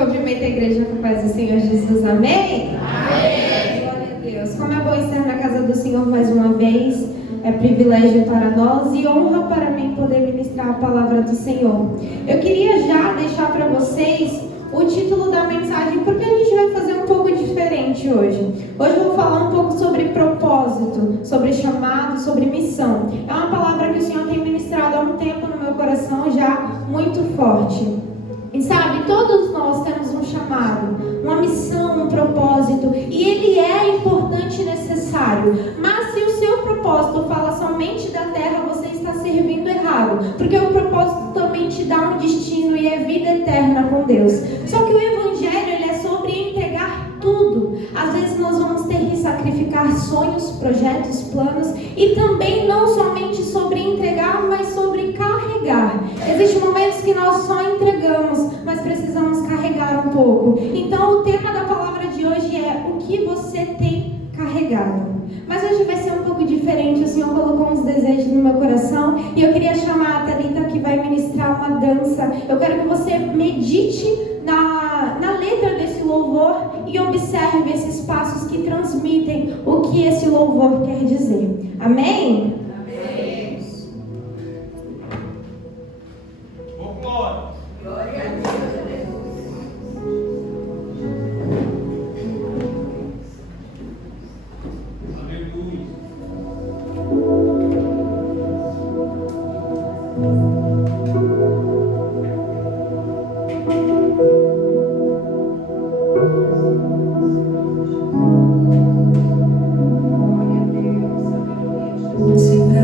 Cumprimento a igreja com a paz do Senhor Jesus, amém? Amém! Glória a Deus. Como é bom estar na casa do Senhor mais uma vez, é privilégio para nós e honra para mim poder ministrar a palavra do Senhor. Eu queria já deixar para vocês o título da mensagem, porque a gente vai fazer um pouco diferente hoje. Hoje eu vou falar um pouco sobre propósito, sobre chamado, sobre missão. É uma palavra que o Senhor tem ministrado há um tempo no meu coração, já muito forte. E sabe, todos nós temos um chamado, uma missão, um propósito, e ele é importante e necessário. Mas se o seu propósito fala somente da terra, você está servindo errado, porque o propósito também te dá um destino e é vida eterna com Deus. Só que o evangelho, ele é sobre entregar tudo. Às vezes nós vamos ter que sacrificar sonhos, projetos, planos, e também não somente sobre entregar, mas sobre carregar. Existem momentos que nós só entregamos, mas precisamos carregar um pouco. Então o tema da palavra de hoje é o que você tem carregado. Mas hoje vai ser um pouco diferente. O Senhor colocou uns desejos no meu coração e eu queria chamar a Thalita, que vai ministrar uma dança. Eu quero que você medite na letra desse louvor e observe esses passos que transmitem o que esse louvor quer dizer. Amém? Amém. Glória. Glória a Deus.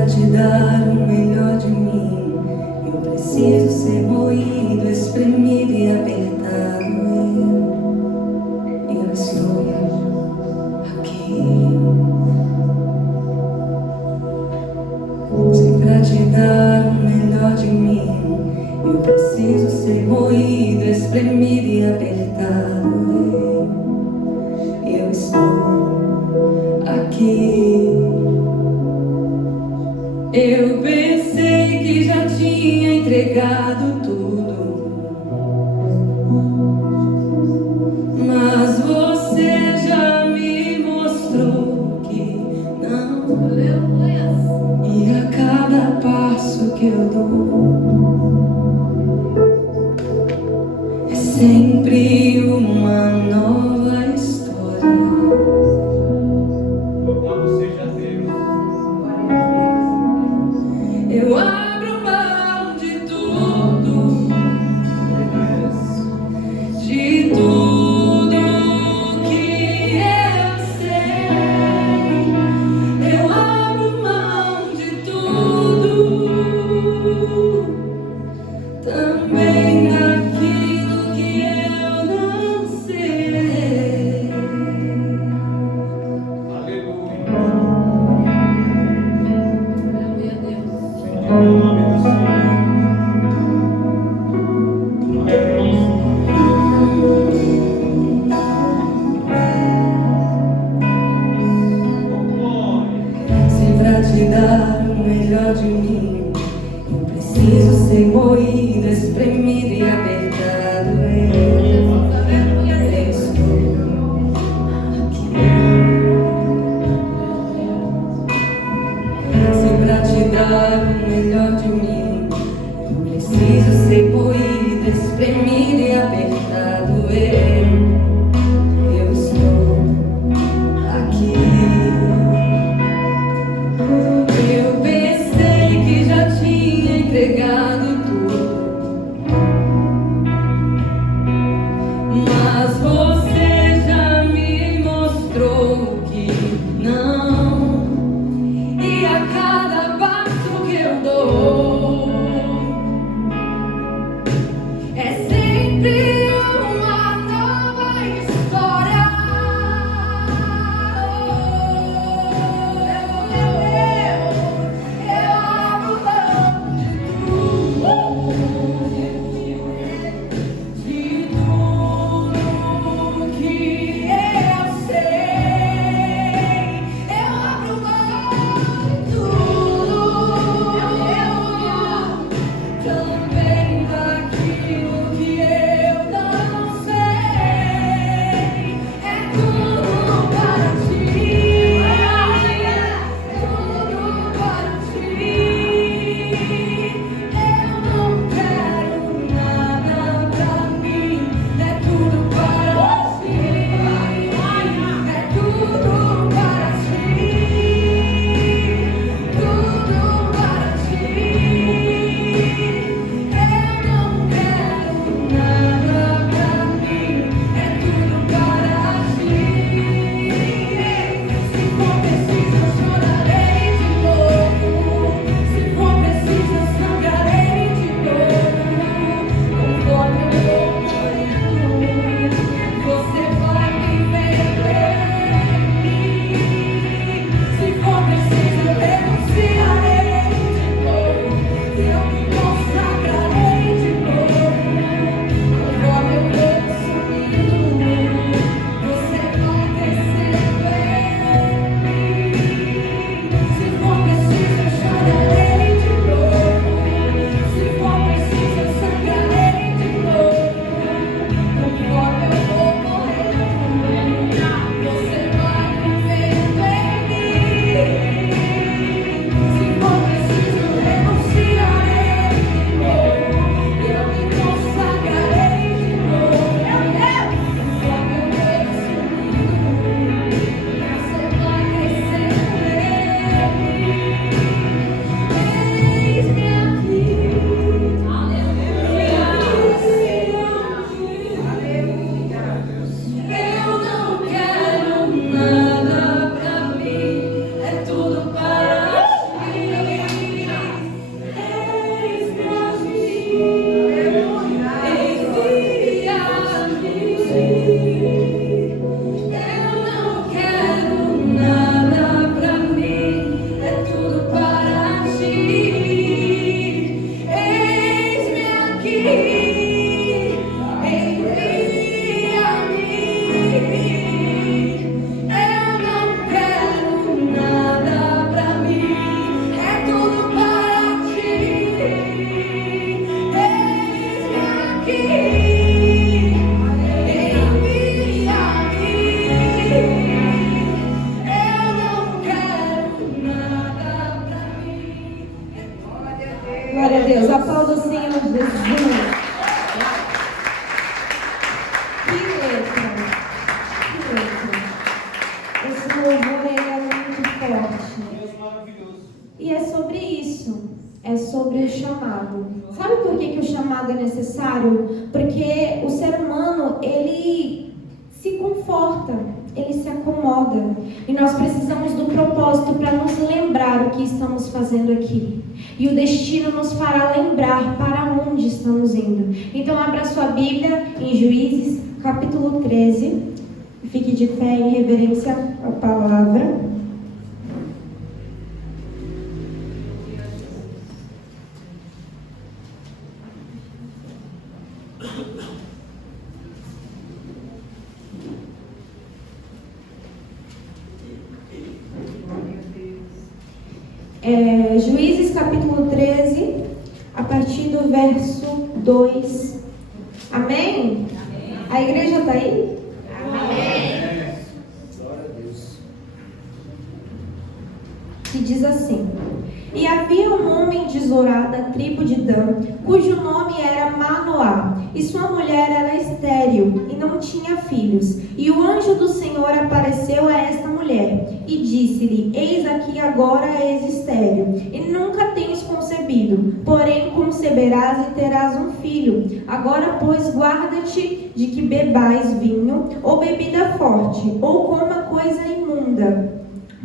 Te dar o melhor de mim, eu preciso ser moído, espremido e apertado. Eu estou aqui. Se pra te dar o melhor de mim, eu preciso ser moído, espremido e apertado. Eu estou aqui. Eu pensei que já tinha entregado tudo, mas você já me mostrou que não. E a cada passo que eu dou é sempre uma nova história. Louvado seja Deus. Eu abro mão de tudo que eu sei. Eu abro mão de tudo, também daquilo que eu não sei. Aleluia. Em nome do Senhor. Se pra te dar o melhor de mim, eu preciso ser moído, espremido e apertado. Eu estou aqui. Se pra te dar o melhor de mim, eu preciso ser moído, espremido e apertado. Eu estou aqui. Eu pensei que já tinha entregado tudo, mas você já me mostrou que não. E a cada passo que eu dou é sempre uma nova história. Eu abro mão de tudo. Glória a Deus. Aplauda o Senhor Jesus. Que letra. Que letra. Esse louvor ele é muito forte. Deus maravilhoso. E é sobre isso. É sobre o chamado. Sabe por que o chamado é necessário? Porque o ser humano, ele se conforta, ele se acomoda. E nós precisamos do propósito para nos lembrar o que estamos fazendo aqui. E o destino nos fará lembrar para onde estamos indo. Então abra sua Bíblia em Juízes, capítulo 13. Fique de pé em reverência à palavra. Juízes capítulo 13, a partir do verso 2. Amém? Amém. A igreja está aí? Amém. Glória a Deus. Que diz assim: E havia um homem de Zorá, da tribo de Dan, cujo nome era Manoá, e sua mulher era estéril, e não tinha filhos. E o anjo do Senhor apareceu a esta mulher, e disse-lhe: Eis aqui agora és estéril, e nunca tens concebido, porém conceberás e terás um filho. Agora, pois, guarda-te de que bebais vinho, ou bebida forte, ou coma coisa imunda.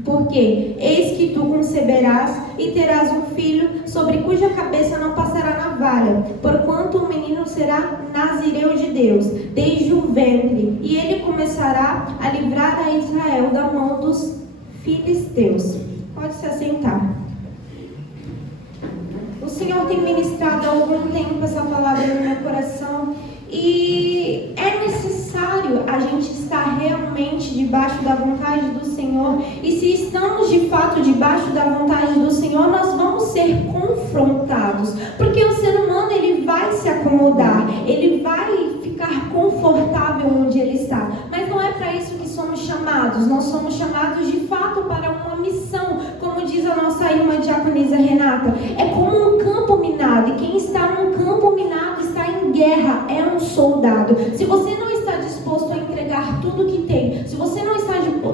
Porque eis que tu conceberás e terás um filho, sobre cuja cabeça não passará navalha, porquanto o menino será nazireu de Deus, desde o ventre, e ele começará a livrar a Israel da mão dos filisteus. Pode se assentar. O Senhor tem ministrado há algum tempo essa palavra no meu coração, e é necessário a gente estar realmente debaixo da vontade do Senhor. E se estamos de fato debaixo da vontade do Senhor, nós vamos ser confrontados, porque o ser humano ele vai se acomodar, ele vai ficar confortável onde ele está, mas não é para isso que somos chamados. Nós somos chamados de fato para uma missão, como diz a nossa irmã diaconisa Renata. É como um campo minado, e quem está num campo minado está em guerra, é um soldado. Se você não está disposto a entregar tudo que tem, se você não está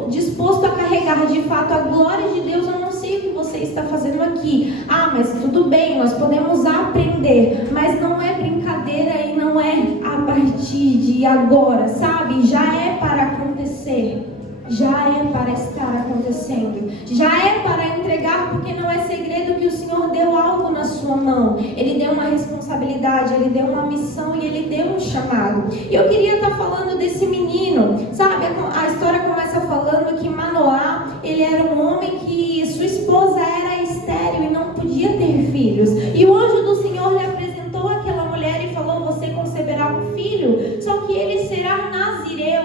disposto a carregar de fato a glória de Deus, eu não sei o que você está fazendo aqui. Ah, mas tudo bem, nós podemos aprender, mas não é brincadeira e não é a partir de agora, sabe? Já é para acontecer. Já é para estar acontecendo, já é para entregar, porque não é segredo que o Senhor deu algo na sua mão. Ele deu uma responsabilidade, Ele deu uma missão e Ele deu um chamado. E eu queria estar falando desse menino, sabe? A história começa falando que Manoá, ele era um homem que sua esposa era estéril e não podia ter filhos. E o anjo do Senhor lhe apresentou aquela mulher e falou: você conceberá um filho, só que ele será nazireu.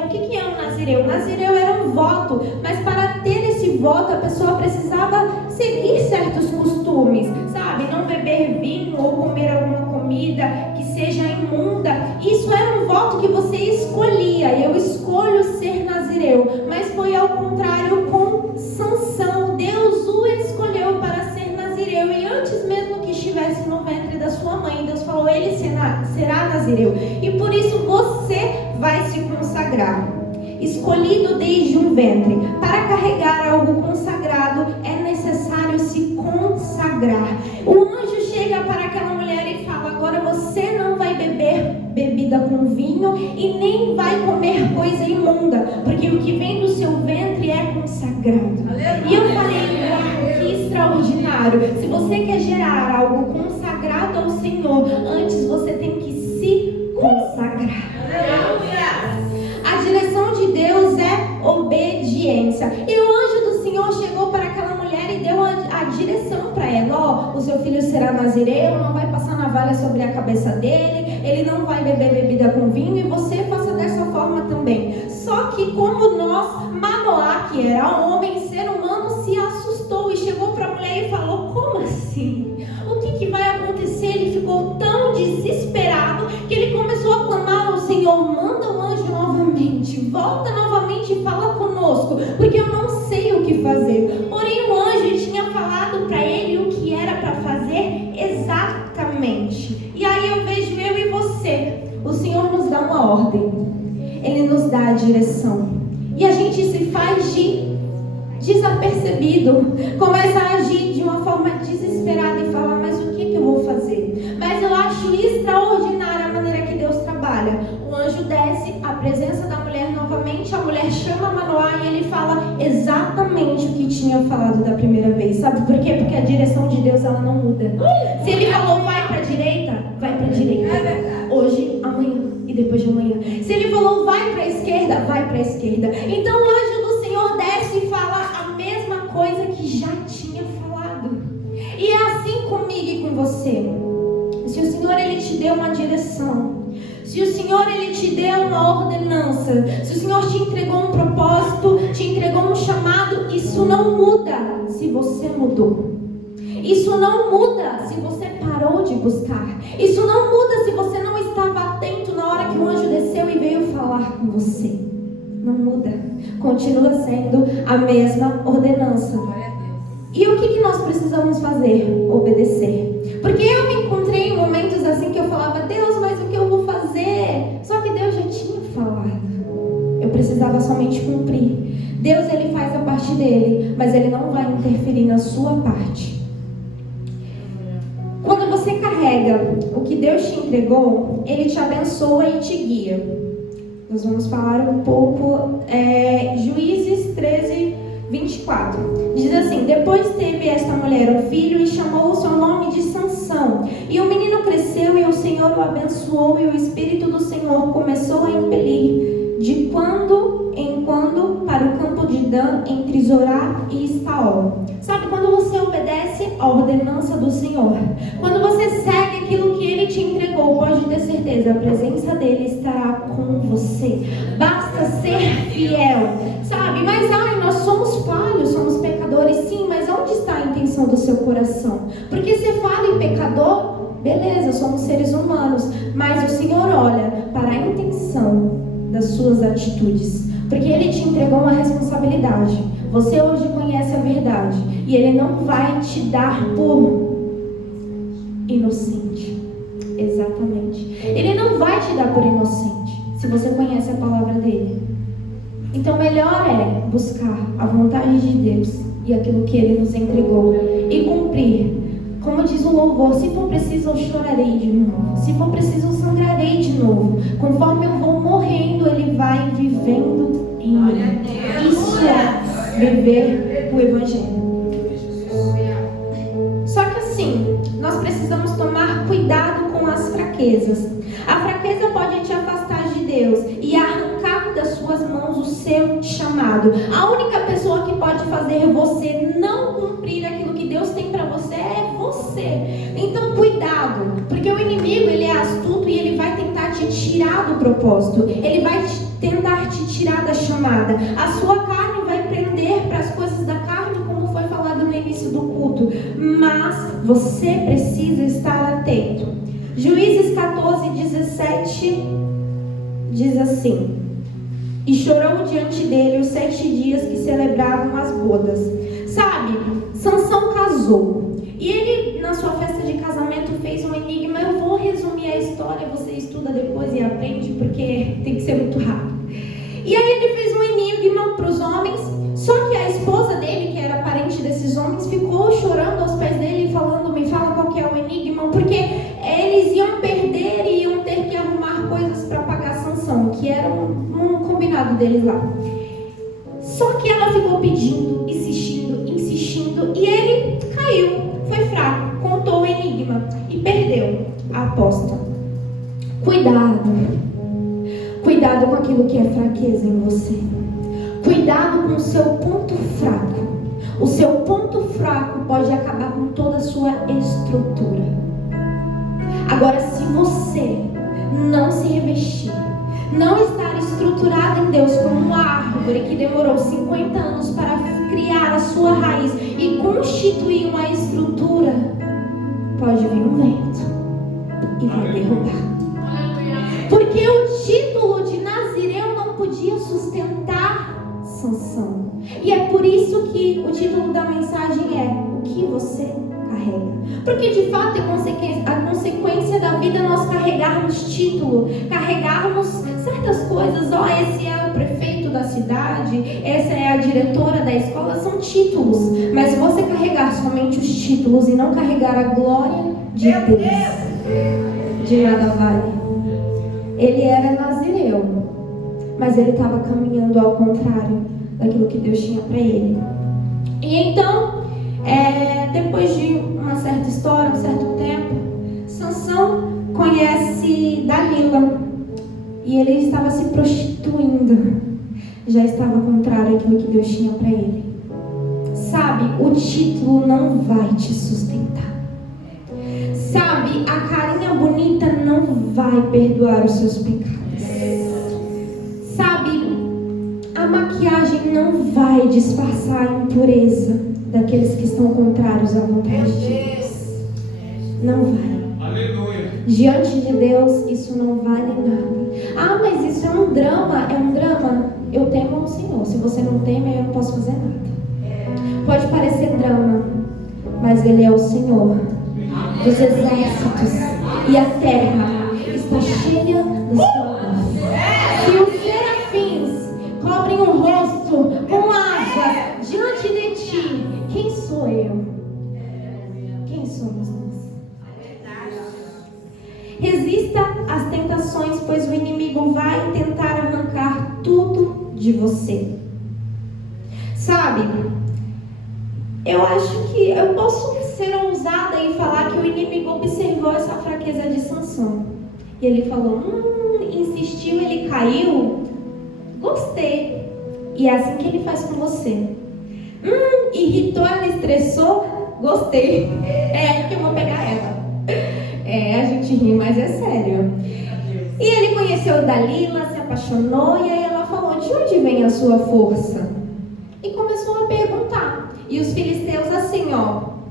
O que é um nazireu? Nazireu era um voto, mas para ter esse voto a pessoa precisava seguir certos costumes, sabe? Não beber vinho ou comer alguma comida que seja imunda. Isso era um voto que você escolhia. Eu escolho ser nazireu, mas foi ao contrário com Sansão. Deus o escolheu para ser nazireu, e antes mesmo que estivesse no ventre da sua mãe, Deus falou: ele será nazireu, e por isso você vai se consagrar. Escolhido desde um ventre. Para carregar algo consagrado é necessário se consagrar. O anjo chega para aquela mulher e fala: agora você não vai beber bebida com vinho e nem vai comer coisa imunda, porque o que vem do seu ventre é consagrado. E eu falei: uau, que extraordinário. Se você quer gerar algo consagrado ao Senhor, antes você tem que se consagrar. A direção de Deus é obediência. E o anjo do Senhor chegou para aquela mulher e deu a direção para ela: ó, o seu filho será nazireu, não vai passar navalha sobre a cabeça dele, ele não vai beber bebida com vinho, e você faça dessa forma também. Só que como nós, Manoá, que era homem, ser humano, se assustou e chegou para a mulher e falou: como assim? O que vai acontecer? Ele ficou tão desesperado que ele começou a clamar ao Senhor: manda o anjo novamente, volta novamente e fala conosco, porque eu não sei o que fazer. Porém o anjo tinha falado para ele o que era para fazer exatamente. ordem, Ele nos dá a direção. E a gente se faz de desapercebido, começa a agir de uma forma desesperada e fala, mas o que eu vou fazer? Mas eu acho extraordinária a maneira que Deus trabalha. O anjo desce, a presença da mulher novamente, a mulher chama Manoá e ele fala exatamente o que tinha falado da primeira vez. Sabe por quê? Porque a direção de Deus, ela não muda. Se ele falou vai para a direita, vai para a direita. Hoje, amanhã e depois de amanhã. Se ele falou vai para a esquerda, vai para a esquerda. Então o anjo do Senhor desce e fala a mesma coisa que já tinha falado. E é assim comigo e com você. Se o Senhor, Ele te deu uma direção, se o Senhor, Ele te deu uma ordenança, se o Senhor te entregou um propósito, te entregou um chamado, isso não muda se você mudou. Isso não muda se você parou de buscar. Isso não muda se você não estava atento na hora que o anjo desceu e veio falar com você. Não muda. Continua sendo a mesma ordenança. E o que nós precisamos fazer? Obedecer. Porque eu me encontrei em momentos assim que eu falava, Deus, mas o que eu vou fazer? Só que Deus já tinha falado. Eu precisava somente cumprir. Deus, Ele faz a parte dele, mas Ele não vai interferir na sua parte. Quando você carrega o que Deus te entregou, Ele te abençoa e te guia. Nós vamos falar um pouco, Juízes 13, 24. Diz assim, depois teve esta mulher um filho e chamou o seu nome de Sansão. E o menino cresceu e o Senhor o abençoou e o Espírito do Senhor começou a impelir de quando em quando para o campo de Dan entre Zorá e Estaol. Sabe, quando você obedece a ordenança do Senhor, quando você segue aquilo que Ele te entregou, pode ter certeza, a presença dEle estará com você. Basta ser fiel, sabe? Mas nós somos falhos, somos pecadores, sim, mas onde está a intenção do seu coração? Porque você fala em pecador, beleza, somos seres humanos, mas o Senhor olha para a intenção das suas atitudes, porque Ele te entregou uma responsabilidade. Você hoje conhece a verdade e Ele não vai te dar por inocente. Exatamente. Ele não vai te dar por inocente se você conhece a palavra dEle. Então melhor é buscar a vontade de Deus e aquilo que Ele nos entregou e cumprir. Como diz o louvor, se for preciso eu chorarei de novo, se for preciso eu sangrarei de novo. Conforme eu vou morrendo, Ele vai vivendo em mim. Isso é viver o Evangelho. Só que assim, nós precisamos tomar cuidado com as fraquezas. A fraqueza pode te afastar de Deus e arrancar das suas mãos o seu chamado. A única pessoa que pode fazer você não cumprir aquilo que Deus tem para você é você. Então cuidado, porque o inimigo, ele é astuto e ele vai tentar te tirar do propósito. Ele vai tentar te tirar da chamada. A sua carne vai prender para as coisas da carne, como foi falado no início do culto. Mas você precisa estar atento. Juízes 14, 17 diz assim: e chorou diante dele os 7 dias que celebravam as bodas. Sabe, Sansão casou. E ele, na sua festa de casamento, fez um enigma. Eu vou resumir a história, você estuda depois e aprende, porque tem que ser muito rápido. E aí ele fez um enigma para os homens. Só que a esposa dele, que era parente desses homens, ficou chorando aos pés dele e falando, me fala qual que é o enigma, porque eles iam perder e iam ter que arrumar coisas para pagar Sansão, que era um combinado deles lá. Só que ela ficou pedindo, insistindo, e ele caiu, foi fraco, contou o enigma e perdeu a aposta. Cuidado com aquilo que é fraqueza em você. Cuidado com o seu ponto fraco. O seu ponto fraco pode acabar com toda a sua estrutura. Agora, se você não se revestir, não estar estruturado em Deus como uma árvore que demorou 50 anos para criar a sua raiz e constituir uma estrutura, pode vir um vento e vai derrubar. Porque o título de Nazireu não podia sustentar Sansão. E é por isso que o título da mensagem é o que você carrega. Porque de fato é a consequência da vida nós carregarmos título, carregarmos, coisas, esse é o prefeito da cidade, essa é a diretora da escola, são títulos. Mas se você carregar somente os títulos e não carregar a glória de Deus, de nada vale. Ele era nazireu, mas ele estava caminhando ao contrário daquilo que Deus tinha para ele. E então, depois de uma certa história, um certo tempo, Sansão conhece Dalila e ele estava se prostituindo, já estava contrário àquilo que Deus tinha para ele. Sabe, o título não vai te sustentar. Sabe, a carinha bonita não vai perdoar os seus pecados. Sabe, a maquiagem não vai disfarçar a impureza daqueles que estão contrários à vontade de Deus. Não vai. Aleluia. Diante de Deus, isso não vale nada. Mas isso é um drama. É um drama. Eu temo ao Senhor. Se você não teme, eu não posso fazer nada. Pode parecer drama, mas Ele é o Senhor dos exércitos, e a terra está cheia da sua luz. Se os serafins cobrem o rosto com asas diante de ti, quem sou eu? Quem somos nós? Resista às tentações, pois o inimigo vai tentar arrancar tudo de você. Sabe, eu acho que eu posso ser ousada e falar que o inimigo observou essa fraqueza de Sansão. E ele falou, insistiu, ele caiu, gostei. E é assim que ele faz com você. Irritou, ela estressou, gostei. É aí que eu vou pegar ela. A gente ri, mas é sério. E ele conheceu Dalila, se apaixonou, e aí ela falou, de onde vem a sua força? E começou a perguntar. E os filisteus assim,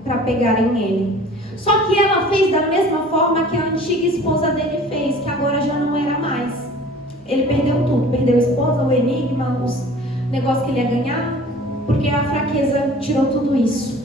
para pegarem ele. Só que ela fez da mesma forma que a antiga esposa dele fez, que agora já não era mais. Ele perdeu tudo, perdeu a esposa, o enigma, os negócios que ele ia ganhar, porque a fraqueza tirou tudo isso.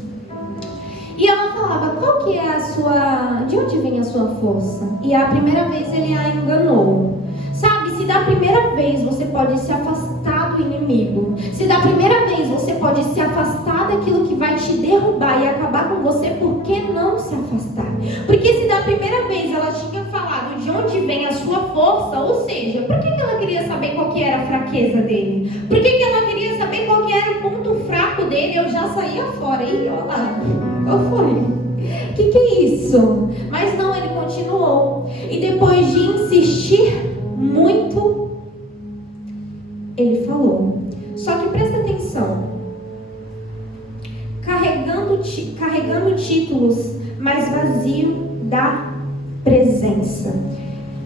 E ela falava, qual que é a sua... de onde vem a sua força? E a primeira vez ele a enganou. Sabe, se da primeira vez você pode se afastar do inimigo, se da primeira vez você pode se afastar daquilo que vai te derrubar e acabar com você, por que não se afastar? Porque se da primeira vez ela tinha falado de onde vem a sua força, ou seja, por que ela queria saber qual que era a fraqueza dele? Por que ela queria saber qual que era o ponto fraco dele? Eu já saía fora, e olha lá, qual foi? Que é isso? Mas não, ele continuou. E depois de insistir muito, ele falou. Só que presta atenção. Carregando títulos, mas vazio da presença.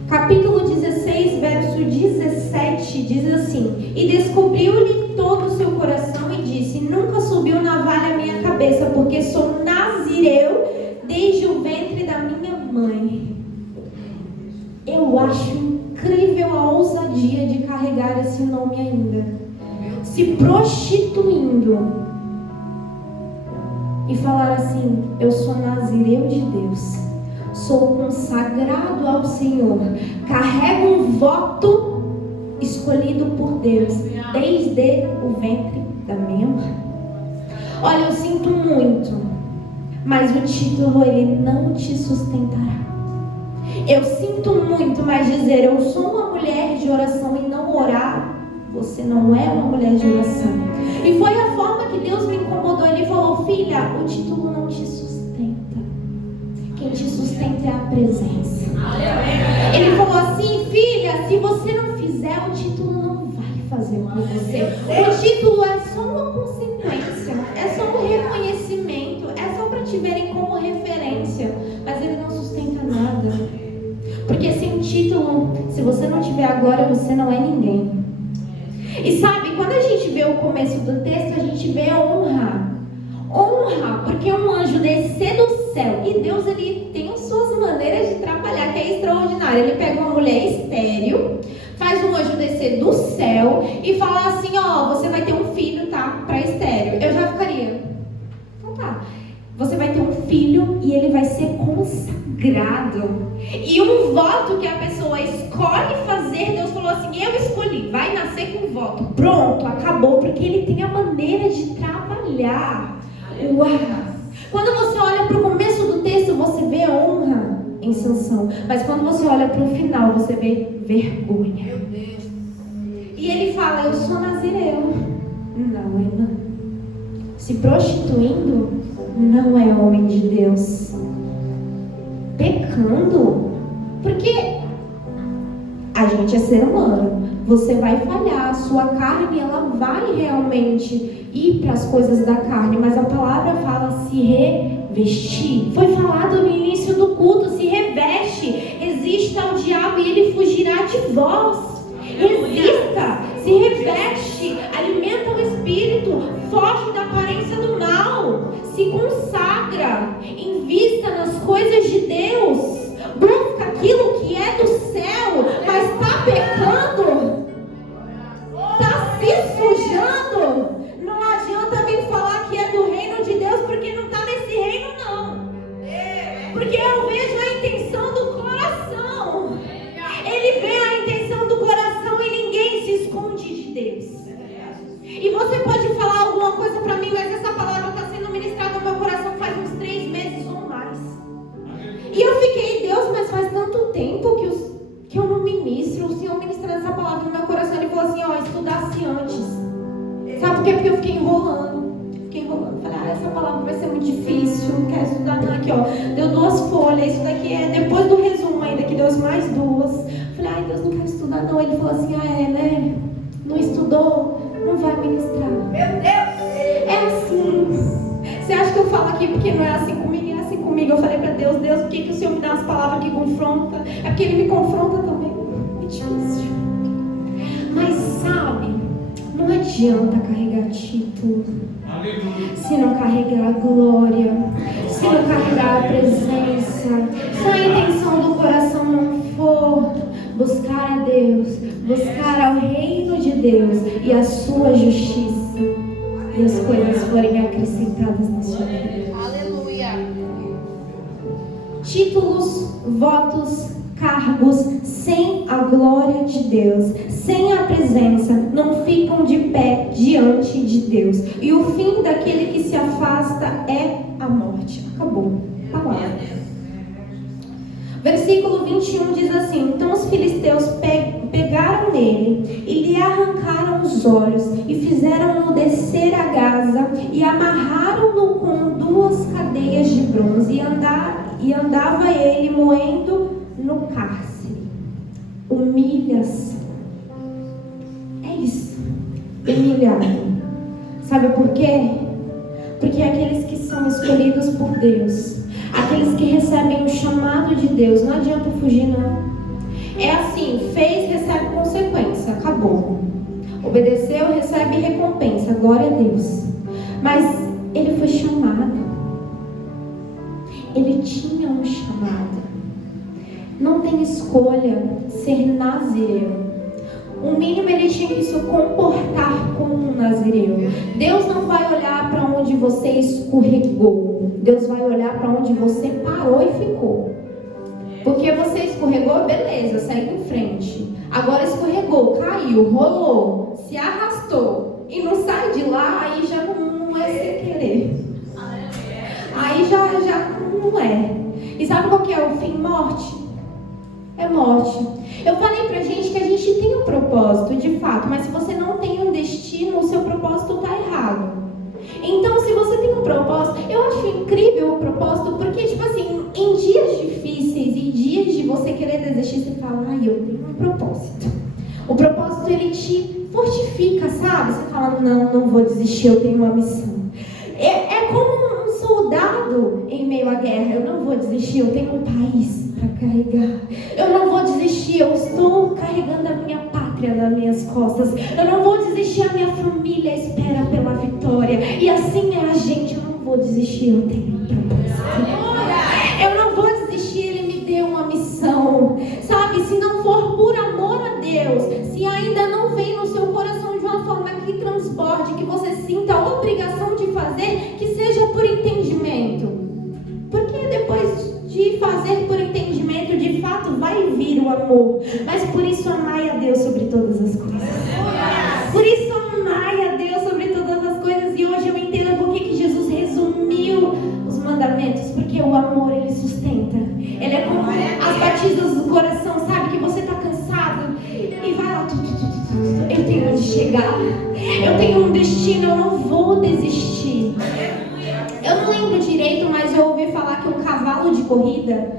Capítulo 16, verso 17, diz assim: E descobriu-lhe todo o seu coração e disse: Nunca subiu navalha a minha cabeça, porque sou nazireu desde o ventre da minha mãe. Eu acho incrível a ousadia de carregar esse nome ainda. Se prostituindo e falar assim: eu sou nazireu de Deus, sou consagrado ao Senhor, carrego um voto escolhido por Deus desde o ventre da minha mãe. Olha, eu sinto muito, mas o título ele não te sustentará. Eu sinto muito, mas dizer eu sou uma mulher de oração e não orar, você não é uma mulher de oração. E foi a forma que Deus me incomodou. Ele falou: filha, o título não te sustenta. Quem te sustenta é a presença. Ele falou assim: filha, se você não fizer, o título não vai fazer por você. O título é só uma consequência, é só um reconhecimento, é só para te verem como referência, mas ele não sustenta nada. Porque sem título, se você não tiver agora, você não é ninguém. E sabe, quando a gente vê o começo do texto, a gente vê honra. Honra, porque é um anjo descer do céu. E Deus, ele tem as suas maneiras de trabalhar, que é extraordinário. Ele pega uma mulher estéril, faz um anjo descer do céu e fala assim: ó, você vai ter um filho, tá? Pra estéril. Eu já ficaria, então tá, você vai ter um filho e ele vai ser consagrado. E um voto que a pessoa escolhe fazer, Deus falou assim: eu escolhi, vai nascer com voto. Pronto, acabou, porque ele tem a maneira de trabalhar. Uau! Quando você olha para o começo do texto, você vê honra em Sansão. Mas quando você olha para o final, você vê vergonha. E ele fala: eu sou nazireu. Não é não. Se prostituindo, não é homem de Deus. Pecando, porque a gente é ser humano. Você vai falhar, a sua carne ela vai realmente ir para as coisas da carne, mas a palavra fala se revestir. Foi falado no início do culto: se reveste, resista ao diabo e ele fugirá de vós. Resista, se reveste, alimenta o espírito, foge da aparência do mal, se consagra, invista nas coisas de Deus, busca aquilo que é do céu, mas está pecando, está se sujando. Não adianta vir falar que é do reino de Deus, porque não está nesse reino não, porque eu vejo a intenção do coração. Ele vê a intenção do coração e ninguém se esconde de Deus. E você pode falar alguma coisa para mim, mas essa palavra está sendo ministrada no meu coração faz uns 3 meses ou mais. E eu fiquei: Deus, mas faz tanto tempo que eu não ministro. O Senhor ministrando essa palavra no meu coração, Ele falou assim: ó, estudasse antes. Sabe por quê? Porque eu fiquei enrolando. Falei: essa palavra vai ser muito difícil, não quero estudar não. Aqui, ó, deu 2 folhas, isso daqui é depois do resumo ainda, que deu mais 2. Falei: ai, Deus, não quero estudar não. Ele falou assim: ah, é, né? Não estudou? Não vai ministrar. Meu Deus! É assim. Você acha que eu falo aqui porque não é assim comigo? É assim comigo. Eu falei pra Deus: Deus, por que o Senhor me dá as palavras que confrontam? É porque Ele me confronta também. É difícil. Mas sabe, não adianta carregar título se não carregar a glória, se não carregar a presença, se a intenção do coração não for buscar a Deus, buscar ao reino de Deus e a sua justiça, e as coisas forem acrescentadas na sua vida. Aleluia. Títulos, votos, cargos sem a glória de Deus, sem a presença, não ficam de pé diante de Deus. E o fim daquele que se afasta é a morte. Acabou. Palavra. Versículo 21 diz assim: então os filisteus pegaram nele e lhe arrancaram os olhos e fizeram-no descer a Gaza e amarraram-no com 2 cadeias de bronze e andava ele moendo no cárcere. Humilhação. É isso. Humilhado. Sabe por quê? Porque aqueles que são escolhidos por Deus, aqueles que recebem o chamado de Deus, não adianta fugir não. É assim: fez, recebe consequência, acabou. Obedeceu, recebe recompensa, glória a Deus. Mas ele foi chamado, ele tinha um chamado. Não tem escolha ser nazireu. O mínimo, ele tinha que se comportar como um nazireu. Deus não vai olhar para onde você escorregou. Deus vai olhar para onde você parou e ficou. Porque você escorregou, beleza, segue em frente. Agora escorregou, caiu, rolou, se arrastou e não sai de lá, aí já não é sem querer. Aí já não é. E sabe qual que é o fim? Morte. É morte. Eu falei pra gente que a gente tem um propósito, de fato, mas se você não tem um destino, o seu propósito tá errado. Então, se você tem um propósito, eu acho incrível o propósito, porque, tipo assim, em dias difíceis e dias de você querer desistir, você fala: ai, eu tenho um propósito. O propósito, ele te fortifica, sabe? Você fala: não vou desistir, eu tenho uma missão. É como um soldado em meio à guerra: eu não vou desistir, eu tenho um país para carregar. Eu não vou desistir, eu estou carregando a minha pátria nas minhas costas. Eu não vou desistir, a minha família espera pela vitória. E assim é a gente: eu não vou desistir, eu tenho um propósito. Eu não vou desistir, Ele me deu uma missão. Sabe, se não for por amor a Deus, se ainda não vem no seu coração de uma forma que transborde, que você sinta a obrigação de fazer, que seja por entendimento. amor. Mas por isso amai a Deus sobre todas as coisas. Por isso amai a Deus sobre todas as coisas. E hoje eu entendo por que Jesus resumiu os mandamentos. Porque o amor, ele sustenta. Ele é como as batidas do coração, sabe? Que você está cansado e vai lá, eu tenho onde chegar, eu tenho um destino, eu não vou desistir. Eu não lembro direito, mas eu ouvi falar que um cavalo de corrida,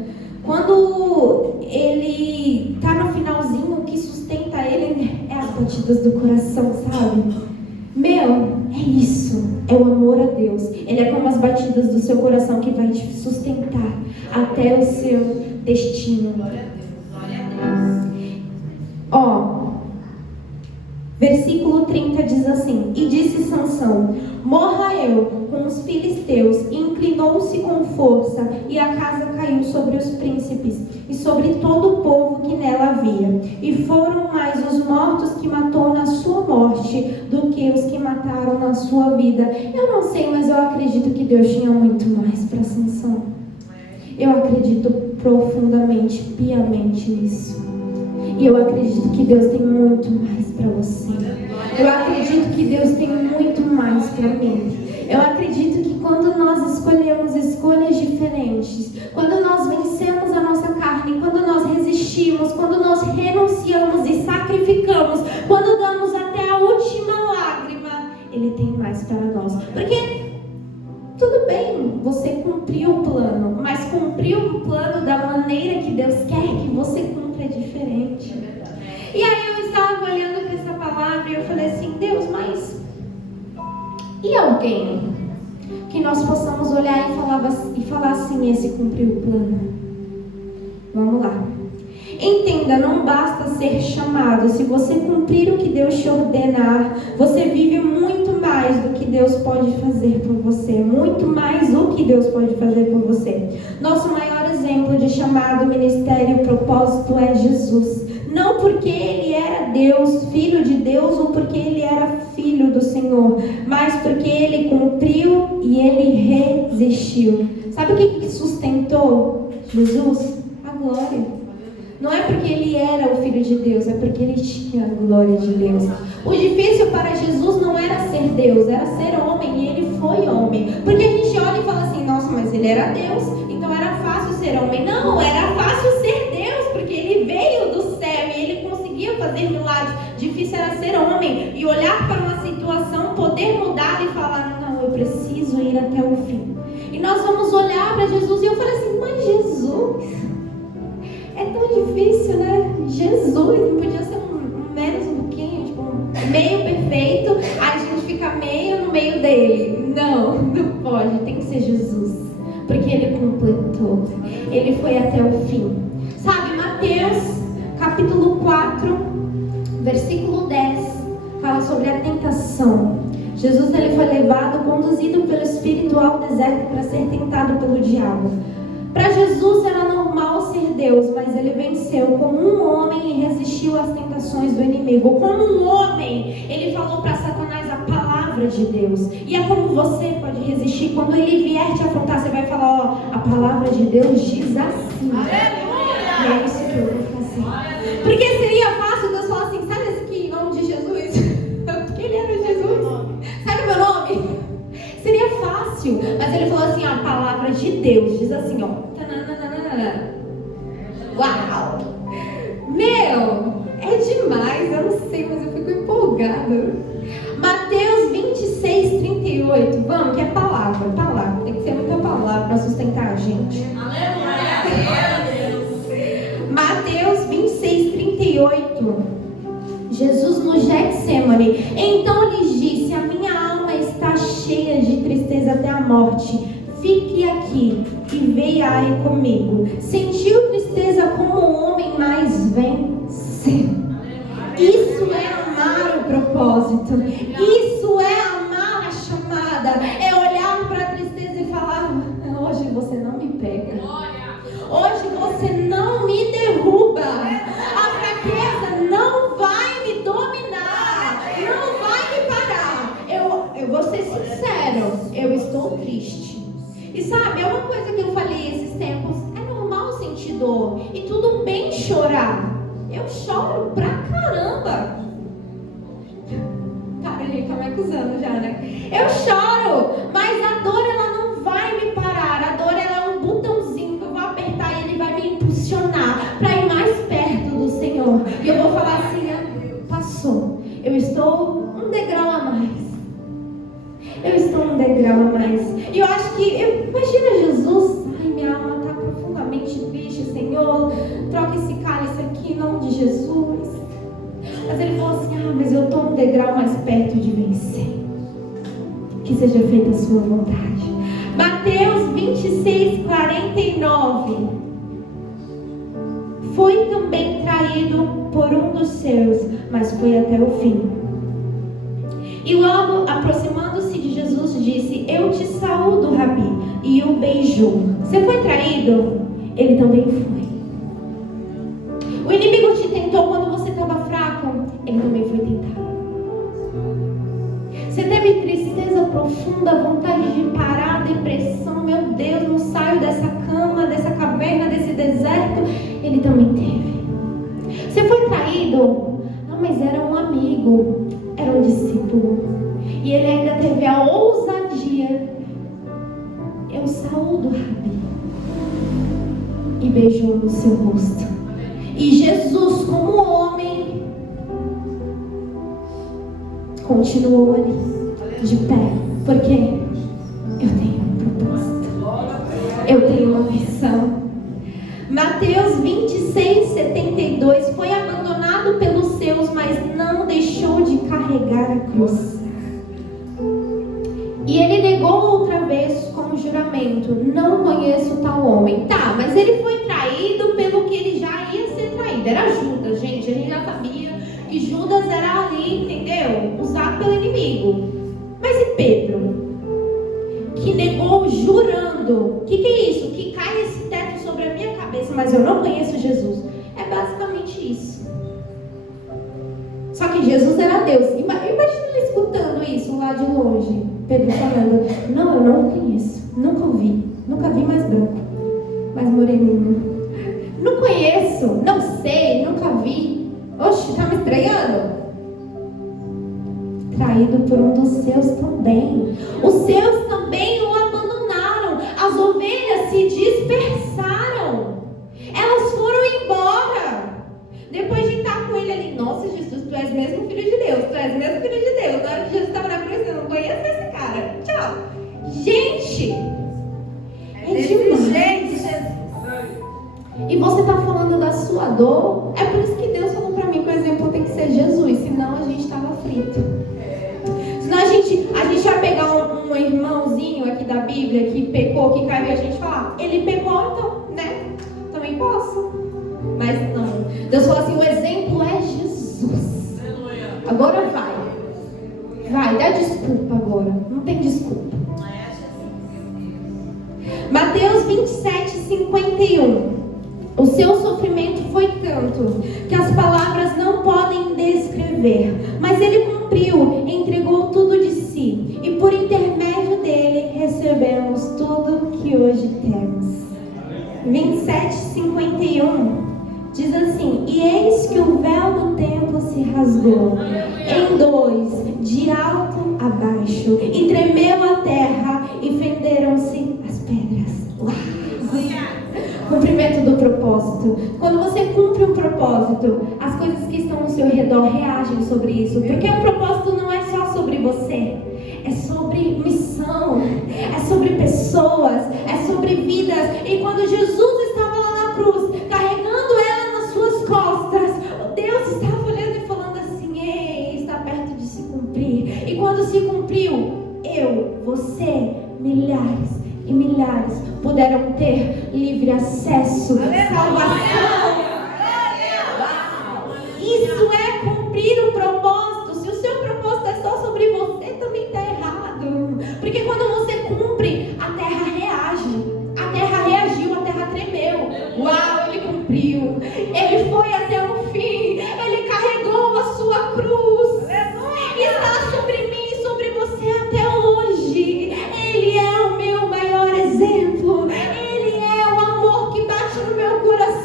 quando ele tá no finalzinho, o que sustenta ele é as batidas do coração, sabe? Meu, é isso, é o amor a Deus. Ele é como as batidas do seu coração que vai te sustentar até o seu destino. Glória a Deus. Ó, versículo 30 diz assim: E disse Sansão: Morra eu com os filisteus. E inclinou-se com força, e a casa caiu sobre os príncipes e sobre todo o povo que nela havia. E foram mais os mortos que matou na sua morte do que os que mataram na sua vida. Eu não sei, mas eu acredito que Deus tinha muito mais para Sansão. Eu acredito profundamente, piamente nisso. E eu acredito que Deus tem muito mais para você. Eu acredito que Deus tem muito mais para mim. Eu acredito que quando nós escolhemos escolhas diferentes, quando nós vencemos a nossa carne, quando nós resistimos, quando nós renunciamos e sacrificamos, quando damos até a última lágrima, Ele tem mais para nós. Porque tudo bem, você cumpriu o plano, mas cumprir o plano da maneira que Deus quer que você cumpra é diferente. E aí eu estava olhando para essa palavra e eu falei assim: Deus, mas e alguém que nós possamos olhar e falar assim: esse cumpriu o plano? Vamos lá. Entenda, não basta ser chamado. Se você cumprir o que Deus te ordenar, você vive muito mais do que Deus pode fazer por você. Muito mais do que Deus pode fazer por você. Nosso maior exemplo de chamado, ministério e propósito é Jesus. Não porque Ele era Deus, Filho de Deus, ou porque Ele era Filho do Senhor, mas porque Ele cumpriu e Ele resistiu. Sabe o que sustentou Jesus? A glória. Não é porque Ele era o Filho de Deus, é porque Ele tinha a glória de Deus. O difícil para Jesus não era ser Deus, era ser homem, e Ele foi homem. Porque a gente olha e fala assim: nossa, mas Ele era Deus, então era fácil ser homem. Não, era fácil ser Deus, porque Ele veio do céu e Ele conseguiu fazer milagres. Difícil era ser homem e olhar para uma situação, poder mudar e falar: não, eu preciso ir até o fim. E nós vamos olhar para Jesus e eu falei assim: mas Jesus... é tão difícil, né? Jesus não podia ser menos um pouquinho, tipo, meio perfeito, aí a gente fica meio no meio dele. Não, não pode, tem que ser Jesus, porque Ele completou, Ele foi até o fim. Sabe, Mateus capítulo 4, versículo 10, fala sobre a tentação. Jesus, ele foi levado, conduzido pelo Espírito ao deserto para ser tentado pelo diabo. Para Jesus era normal ser Deus, mas Ele venceu como um homem e resistiu às tentações do inimigo. Como um homem, Ele falou para Satanás a palavra de Deus. E é como você pode resistir. Quando Ele vier te afrontar, você vai falar: ó, a palavra de Deus diz assim. Aleluia! E é isso que eu vou fazer. Porque seria fácil Deus falar assim: sai desse aqui em nome de Jesus. Porque Ele era Jesus. Sabe o meu nome? Seria fácil, mas Ele falou assim: ó, a palavra de Deus diz assim, ó. Uau! Meu, é demais, eu não sei, mas eu fico empolgada. Mateus 26, 38. Vamos, que é palavra. Tem que ser muita palavra para sustentar a gente. Mateus 26, 38. Jesus no Getsemane. Então lhes disse: a minha alma está cheia de tristeza até a morte. Fique aqui e veiai comigo. Sentiu tristeza como um homem, mas venceu. Isso é amar o propósito. Isso é amar a chamada. É olhar para a tristeza e falar: hoje você não me pega. Hoje você não me derruba. A fraqueza não vai me dominar. Não vai me parar. Eu vou ser sincero. Eu estou triste. E sabe, é uma coisa que eu falei esses tempos: é normal sentir dor. E tudo bem chorar. Eu choro pra caramba. Cara, ele tá me acusando já, né? Eu choro, mas a dor ela não vai me parar. A dor ela é um botãozinho que eu vou apertar e ele vai me impulsionar para ir mais perto do Senhor. E eu vou falar assim, passou. Eu estou um degrau a mais. Eu estou um degrau a mais. E eu acho que, imagina Jesus, ai, minha alma está profundamente triste, Senhor, troca esse cálice aqui em nome de Jesus. Mas ele falou assim, mas eu estou um degrau mais perto de vencer. Que seja feita a sua vontade. Mateus 26, 49. Foi também traído por um dos seus, mas foi até o fim. E logo, aproximando-se de Jesus, disse, eu te saúdo, Rabi, e o beijou. Você foi traído? Ele também foi. O inimigo te tentou quando você estava fraco? Ele também foi tentado. Você teve tristeza profunda, vontade de parar, depressão, meu Deus, não saio dessa cama, dessa caverna, desse deserto? Ele também teve. Você foi traído? Não, mas era um amigo, era um discípulo. E ele ainda teve a ousadia. Eu saúdo, Rabi. E beijou no seu rosto. E Jesus, como homem, continuou ali, de pé. Porque eu tenho um propósito. Eu tenho uma missão. Mateus 26, 72. Foi abandonado pelos seus, mas não deixou de carregar a cruz. E ele negou outra vez com juramento, não conheço tal homem. Tá, mas ele foi traído pelo que ele já ia ser traído. Era Judas, gente. A gente já sabia que Judas era ali, entendeu? Usado pelo inimigo. Mas e Pedro? Que negou jurando. O que é isso? Que cai esse teto sobre a minha cabeça, mas eu não conheço Jesus. É basicamente isso. Só que Jesus era Deus. Imagina ele escutando isso lá de longe. Pedro falando, não, eu não conheço. Nunca ouvi. Nunca vi mais branco. Mais moreninho. Não conheço. Não sei. Nunca vi. Oxe, tá me estranhando? Traído por um dos seus também. Os seus também o abandonaram. As ovelhas se dispersaram. Elas foram embora. Depois de estar com ele ali, nossa Jesus, tu és mesmo filho de Deus. Tu és mesmo filho de Deus. Na hora que Jesus estava na cruz, eu não conheço esse cara. Tchau. Gente, é demais. E você está falando da sua dor. É por isso que Deus falou para mim que o exemplo tem que ser Jesus. Senão a gente estava frito. Senão a gente vai pegar um irmãozinho aqui da Bíblia que pecou, que caiu, e a gente falar, ele pecou, então, né? Também posso. Mas não. Deus falou assim, o exemplo é Jesus. Agora vai. Vai, dá desculpa agora. Não tem desculpa. Mateus 27, 51. O seu sofrimento foi tanto que as palavras não podem descrever. Mas ele cumpriu, entregou tudo de si. E por intermédio dele recebemos tudo que hoje temos. 27, 51. Diz assim, e eis que o véu do templo se rasgou em dois, de alto a baixo, e tremeu a terra, e fenderam-se as pedras. Uau! Cumprimento do propósito. Quando você cumpre um propósito, as coisas que estão ao seu redor reagem sobre isso. Porque o propósito não é só sobre você. É sobre missão. É sobre pessoas. É sobre vidas. E quando Jesus estava lá na cruz, carregando ela nas suas costas, Deus estava olhando e falando assim, ei, está perto de se cumprir. E quando se cumpriu, eu, você, milhares e milhares puderam ter livre acesso, salvação. Isso é cumprir o propósito. Se o seu propósito é só sobre você, também está errado. Porque quando você cumpre, a terra reage. A terra reagiu, a terra tremeu. Uau, ele cumpriu. Ele foi até o fim. Ele carregou a sua cruz. Está sobre mim e sobre você até hoje. Ele é o meu maior exemplo. Ele é o amor que bate no meu coração.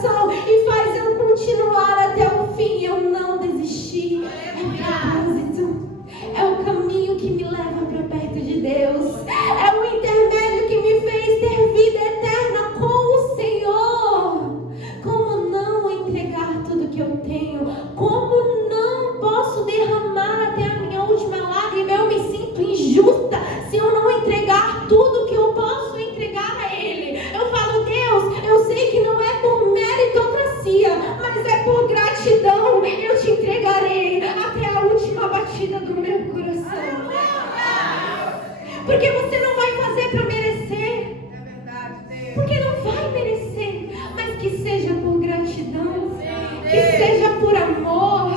por amor,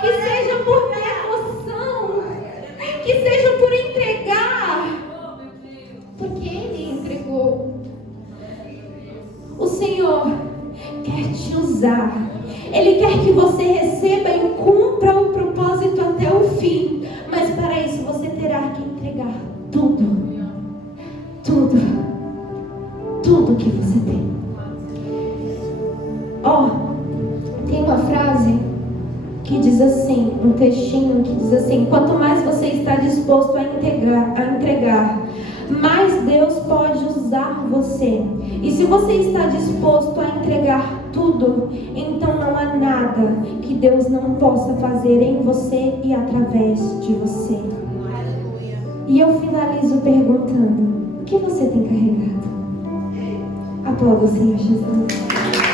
que seja por devoção, que seja por entregar, porque Ele entregou. O Senhor quer te usar. Ele quer que você receba e cumpra o propósito até o fim. Mas para isso você terá que entregar tudo. Tudo que você tem. Tem uma frase que diz assim, um textinho que diz assim: quanto mais você está disposto a entregar, mais Deus pode usar você. E se você está disposto a entregar tudo, então não há nada que Deus não possa fazer em você e através de você. E eu finalizo perguntando: o que você tem carregado? Aplauda o Senhor Jesus.